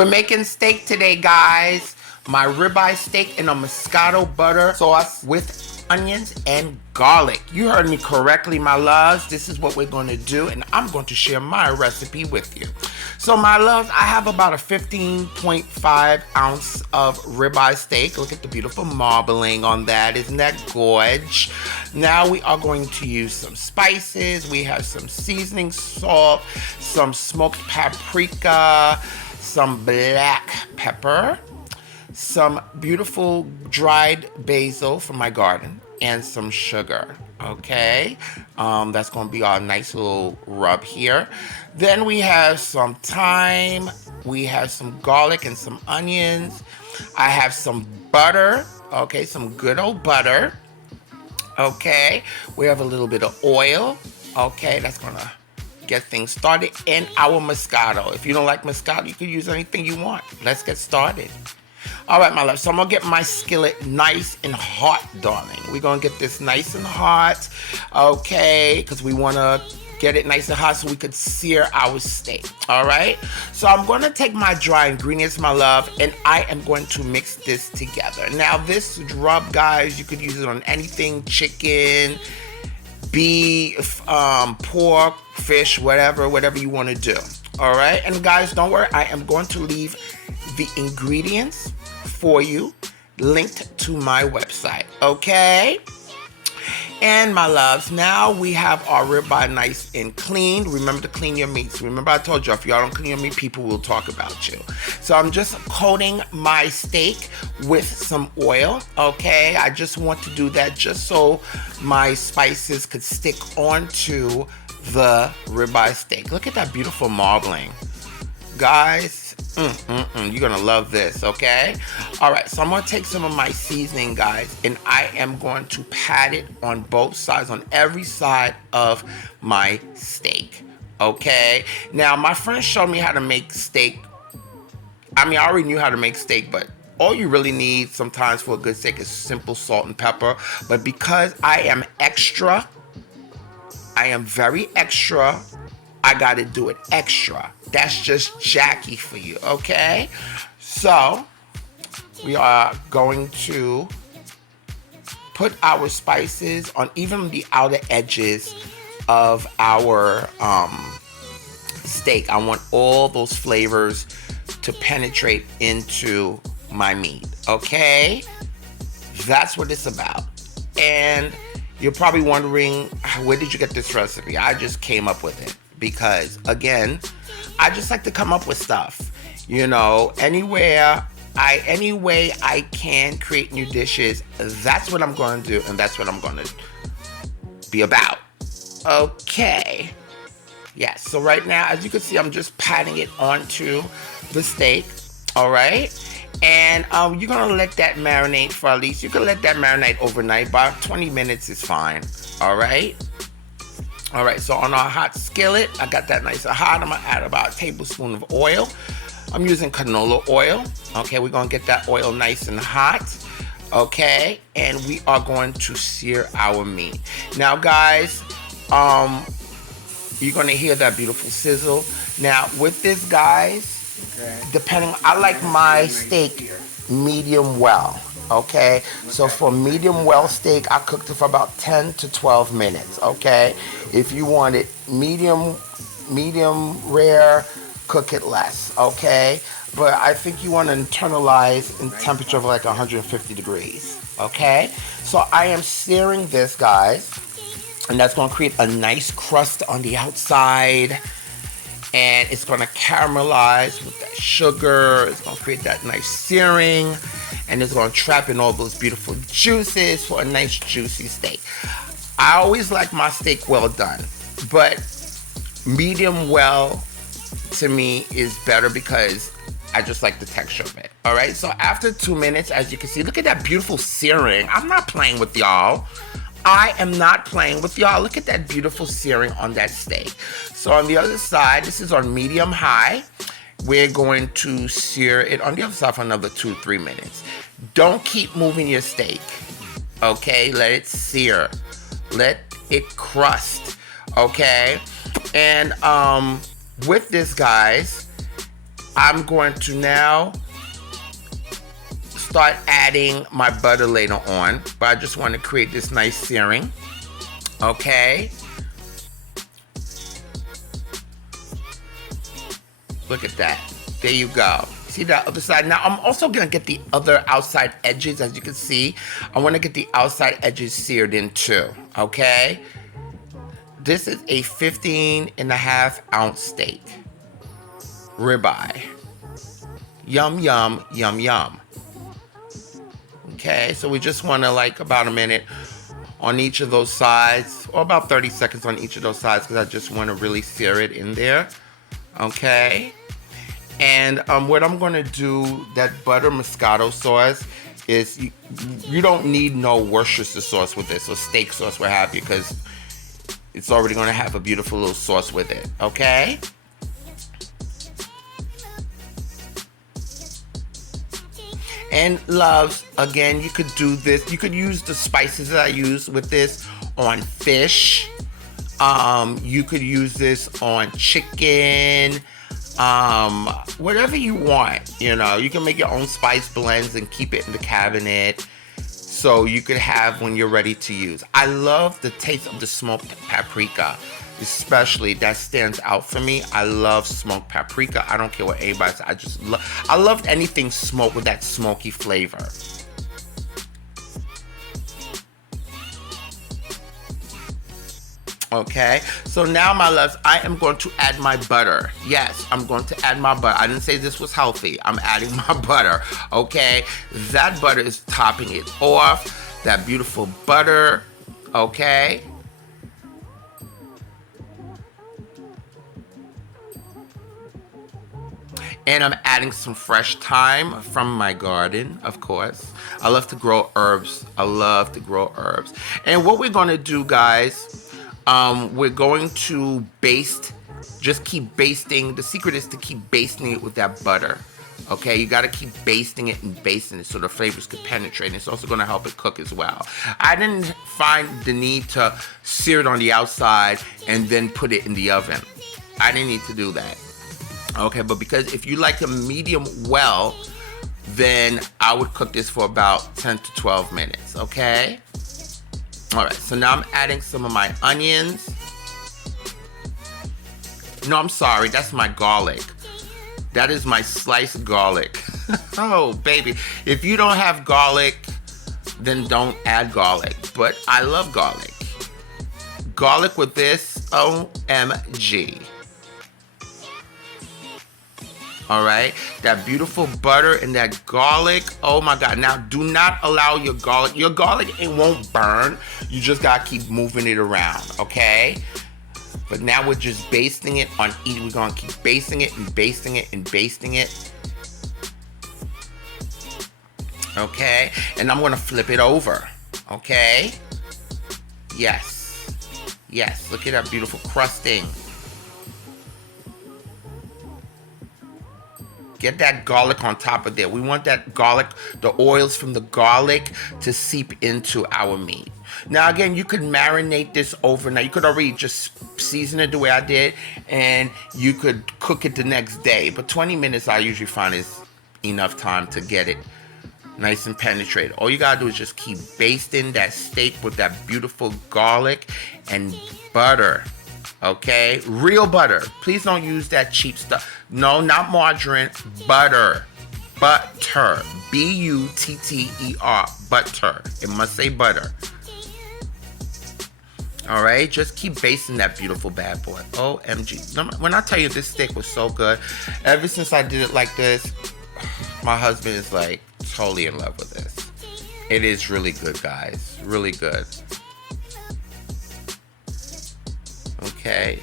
We're making steak today, guys. My ribeye steak in a Moscato butter sauce with onions and garlic. You heard me correctly, my loves. This is what we're going to do, and I'm going to share my recipe with you. So, my loves, I have about a 15.5 ounce of ribeye steak. Look at the beautiful marbling on that. Isn't that gorge? Now we are going to use some spices. We have some seasoning salt, some smoked paprika, some black pepper, some beautiful dried basil from my garden, and some sugar. Okay, that's going to be our nice little rub here. Then we have some thyme, we have some garlic and some onions. I have some butter, okay, some good old butter. Okay, we have a little bit of oil. Okay, that's going to get things started. And our Moscato. If you don't like Moscato, you can use anything you want. Let's get started. All right, my love. So I'm going to get my skillet nice and hot, darling. We're going to get this nice and hot, okay, because we want to get it nice and hot so we could sear our steak, all right? So I'm going to take my dry ingredients, my love, and I am going to mix this together. Now, this rub, guys, you could use it on anything, chicken, beef, pork, fish, whatever you want to do, all right? And guys, don't worry, I am going to leave the ingredients for you linked to my website, okay? And my loves, now we have our ribeye nice and clean. Remember to clean your meats. Remember I told you, if y'all don't clean your meat, people will talk about you. So I'm just coating my steak with some oil, okay? I just want to do that just so my spices could stick onto the ribeye steak. Look at that beautiful marbling. Guys, you're gonna love this, okay? All right, so I'm gonna take some of my seasoning, guys, and I am going to pat it on both sides, on every side of my steak, okay? Now, my friend showed me how to make steak. I mean, I already knew how to make steak, but all you really need sometimes for a good steak is simple salt and pepper. But because I am extra, I am very extra, I gotta do it extra. That's just Jackie for you, okay? So, we are going to put our spices on even the outer edges of our steak. I want all those flavors to penetrate into my meat, okay? That's what it's about. And you're probably wondering, where did you get this recipe? I just came up with it. Because, again, I just like to come up with stuff. You know, any way I can create new dishes, that's what I'm going to do, and that's what I'm going to be about. Okay. Yes, so right now, as you can see, I'm just patting it onto the steak, all right? And you're going to let that marinate for at least, you can let that marinate overnight. About 20 minutes is fine, all right? All right, so on our hot skillet, I got that nice and hot. I'm gonna add about a tablespoon of oil. I'm using canola oil. Okay, we're gonna get that oil nice and hot. Okay, and we are going to sear our meat. Now, guys, you're gonna hear that beautiful sizzle. Now, with this, guys, okay, I like my steak medium well. Okay, so for medium well steak, I cooked it for about 10 to 12 minutes, okay? If you want it medium rare, cook it less, okay? But I think you want to internalize in temperature of like 150 degrees, okay? So I am searing this, guys, and that's going to create a nice crust on the outside, and it's going to caramelize with that sugar. It's going to create that nice searing, and it's going to trap in all those beautiful juices for a nice juicy steak. I always like my steak well done, but medium well to me is better because I just like the texture of it. All right, so after 2 minutes, as you can see, look at that beautiful searing. I'm not playing with y'all. I am not playing with y'all. Look at that beautiful searing on that steak. So on the other side, this is on medium high. We're going to sear it on the other side for another 2-3 minutes. Don't keep moving your steak, okay? Let it sear. Let it crust, okay? And with this, guys, I'm going to now start adding my butter later on, but I just want to create this nice searing. Okay. Look at that. There you go. See that other side? Now I'm also gonna get the other outside edges. As you can see, I want to get the outside edges seared in too. Okay. This is a 15.5-ounce steak. Ribeye. Yum, yum, yum, yum. Okay, so we just want to like about a minute on each of those sides, or about 30 seconds on each of those sides, because I just want to really sear it in there. Okay. And what I'm going to do, that butter Moscato sauce, is you don't need no Worcestershire sauce with this, or steak sauce, what have you, because it's already going to have a beautiful little sauce with it. Okay. And loves, again, you could do this. You could use the spices that I use with this on fish. You could use this on chicken. Whatever you want, you know. You can make your own spice blends and keep it in the cabinet, so you could have when you're ready to use. I love the taste of the smoked paprika. Especially, that stands out for me. I love smoked paprika. I don't care what anybody says. I love anything smoked with that smoky flavor. Okay, so now, my loves, I am going to add my butter. Yes, I'm going to add my butter. I didn't say this was healthy. I'm adding my butter. Okay, that butter is topping it off. That beautiful butter. Okay. And I'm adding some fresh thyme from my garden, of course. I love to grow herbs. And what we're going to do, guys, we're going to baste, just keep basting. The secret is to keep basting it with that butter. Okay, you got to keep basting it and basting it so the flavors can penetrate. And it's also going to help it cook as well. I didn't find the need to sear it on the outside and then put it in the oven. I didn't need to do that. Okay, but because if you like a medium well, then I would cook this for about 10 to 12 minutes, okay? All right, so now I'm adding some of my onions. No, I'm sorry, that's my garlic. That is my sliced garlic. Oh, baby. If you don't have garlic, then don't add garlic. But I love garlic. Garlic with this, OMG. All right, that beautiful butter and that garlic. Oh my God. Now, do not allow your garlic, it won't burn. You just gotta keep moving it around, okay? But now we're just basting it on each. We're gonna keep basting it and basting it and basting it. Okay, and I'm gonna flip it over, okay? Yes, yes, look at that beautiful crusting. Get that garlic on top of there. We want that garlic, the oils from the garlic to seep into our meat. Now, again, you could marinate this overnight. You could already just season it the way I did, and you could cook it the next day. But 20 minutes I usually find is enough time to get it nice and penetrated. All you gotta do is just keep basting that steak with that beautiful garlic and butter. Okay, real butter. Please don't use that cheap stuff. No, not margarine. Butter. Butter. B-U-T-T-E-R. Butter. It must say butter. All right, just keep basting that beautiful bad boy. OMG. When I tell you this steak was so good, ever since I did it like this, my husband is like totally in love with this. It is really good, guys. Really good. Okay.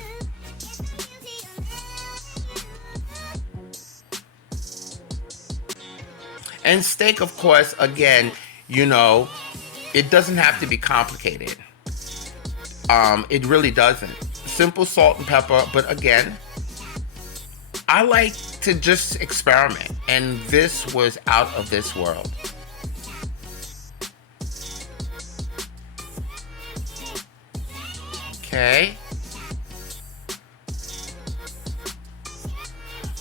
And steak, of course, again, you know, it doesn't have to be complicated. It really doesn't. Simple salt and pepper, but again, I like to just experiment, and this was out of this world. Okay.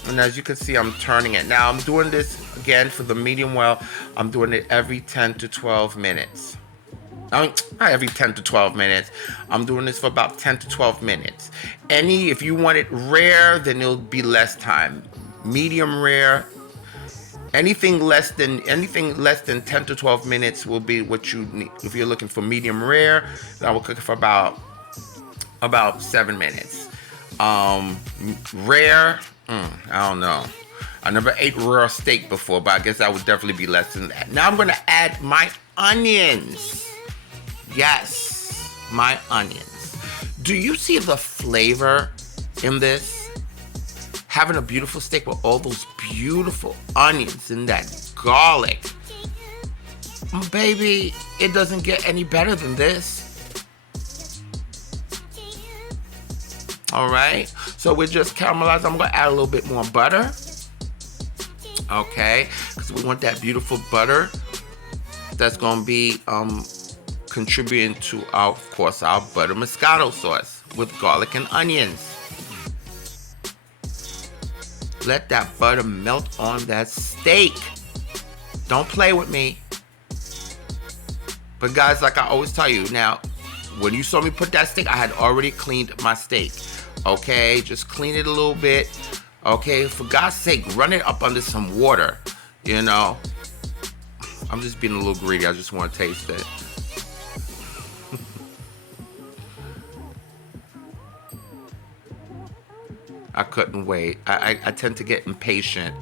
And as you can see, I'm turning it. Now I'm doing this again for the medium well. I'm doing it every 10 to 12 minutes. I mean, not every 10 to 12 minutes. I'm doing this for about 10 to 12 minutes. If you want it rare, then it'll be less time. Medium rare. Anything less than 10 to 12 minutes will be what you need. If you're looking for medium rare, then I will cook it for about 7 minutes. Rare, I don't know. I never ate rare steak before, but I guess that would definitely be less than that. Now I'm gonna add my onions. Yes, my onions. Do you see the flavor in this? Having a beautiful steak with all those beautiful onions and that garlic. Baby, it doesn't get any better than this. All right, so we're just caramelizing. I'm gonna add a little bit more butter. Okay, because we want that beautiful butter that's gonna be contributing to of course, our butter Moscato sauce with garlic and onions. Let that butter melt on that steak. Don't play with me. But guys, like I always tell you, now, when you saw me put that steak, I had already cleaned my steak. Okay, just clean it a little bit. Okay, for God's sake, run it up under some water. You know, I'm just being a little greedy. I just want to taste it. I couldn't wait. I tend to get impatient.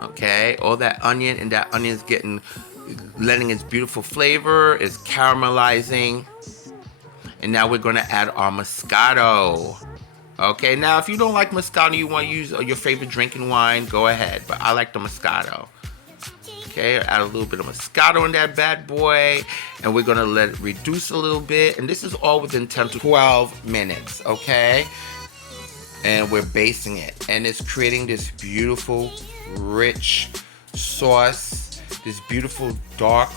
Okay, all that onion, and that onion's letting its beautiful flavor, is caramelizing. And now we're gonna add our Moscato. Okay, now if you don't like Moscato, you want to use your favorite drinking wine, go ahead. But I like the Moscato. Okay, add a little bit of Moscato in that bad boy, and we're gonna let it reduce a little bit. And this is all within 10 to 12 minutes, okay? And we're basting it, and it's creating this beautiful, rich sauce, this beautiful dark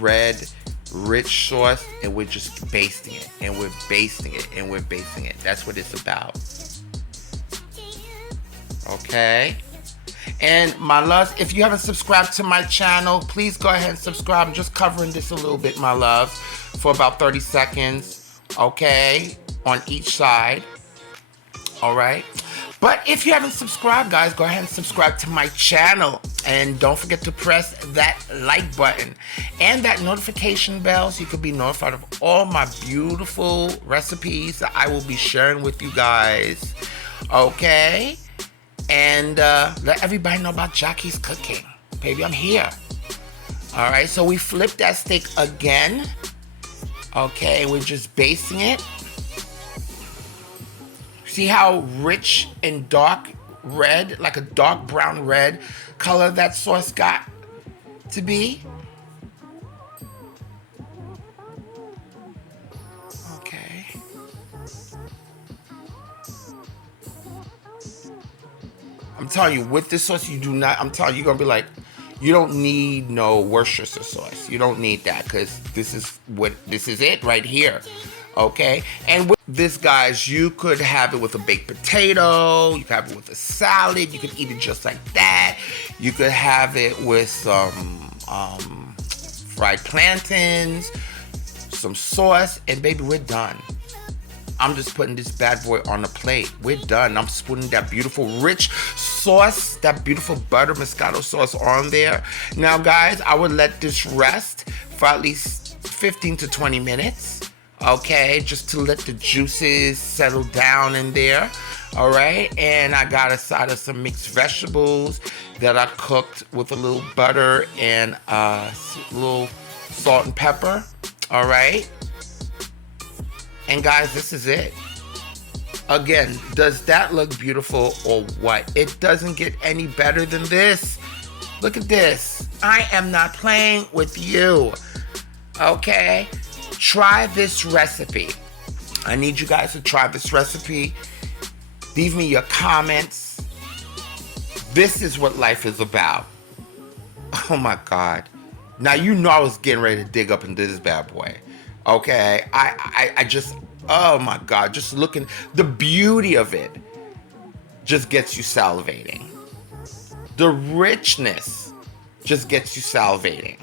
red, rich sauce, and we're just basting it, and we're basting it, and we're basting it. That's what it's about. Okay? And my loves, if you haven't subscribed to my channel, please go ahead and subscribe. I'm just covering this a little bit, my loves, for about 30 seconds, okay, on each side, all right? But if you haven't subscribed, guys, go ahead and subscribe to my channel. And don't forget to press that like button and that notification bell so you can be notified of all my beautiful recipes that I will be sharing with you guys, okay? And let everybody know about Jackie's cooking. Baby, I'm here. All right, so we flip that steak again. Okay, we're just basting it. See how rich and dark red, like a dark brown red color that sauce got to be? Okay. I'm telling you, with this sauce, you do not, I'm telling you, you're going to be like, you don't need no Worcestershire sauce. You don't need that, because this is it right here. Okay, and with this, guys, you could have it with a baked potato, you could have it with a salad, you could eat it just like that, you could have it with some fried plantains, some sauce, and baby, we're done. I'm just putting this bad boy on the plate. We're done. I'm just putting that beautiful rich sauce, that beautiful butter Moscato sauce on there. Now, guys, I would let this rest for at least 15 to 20 minutes. Okay, just to let the juices settle down in there. All right, and I got a side of some mixed vegetables that I cooked with a little butter and a little salt and pepper. All right, and guys, this is it. Again, does that look beautiful or what? It doesn't get any better than this. Look at this. I am not playing with you. Okay? Try this recipe. I need you guys to try this recipe. Leave me your comments. This is what life is about. Oh my God. Now you know I was getting ready to dig up into this bad boy. Okay? I just, oh my God, just looking, the beauty of it. just gets you salivating. The richness just gets you salivating.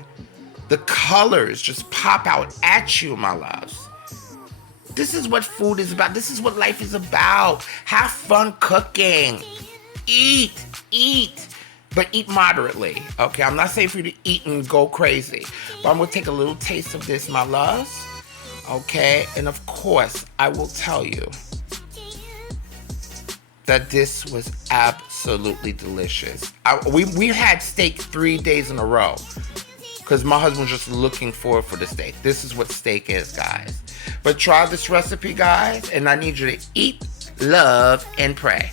The colors just pop out at you, my loves. This is what food is about. This is what life is about. Have fun cooking. Eat. But eat moderately. Okay, I'm not saying for you to eat and go crazy. But I'm going to take a little taste of this, my loves. Okay, and of course, I will tell you that this was absolutely delicious. We had steak 3 days in a row because my husband was just looking forward for the steak. This is what steak is, guys. But try this recipe, guys, and I need you to eat, love, and pray.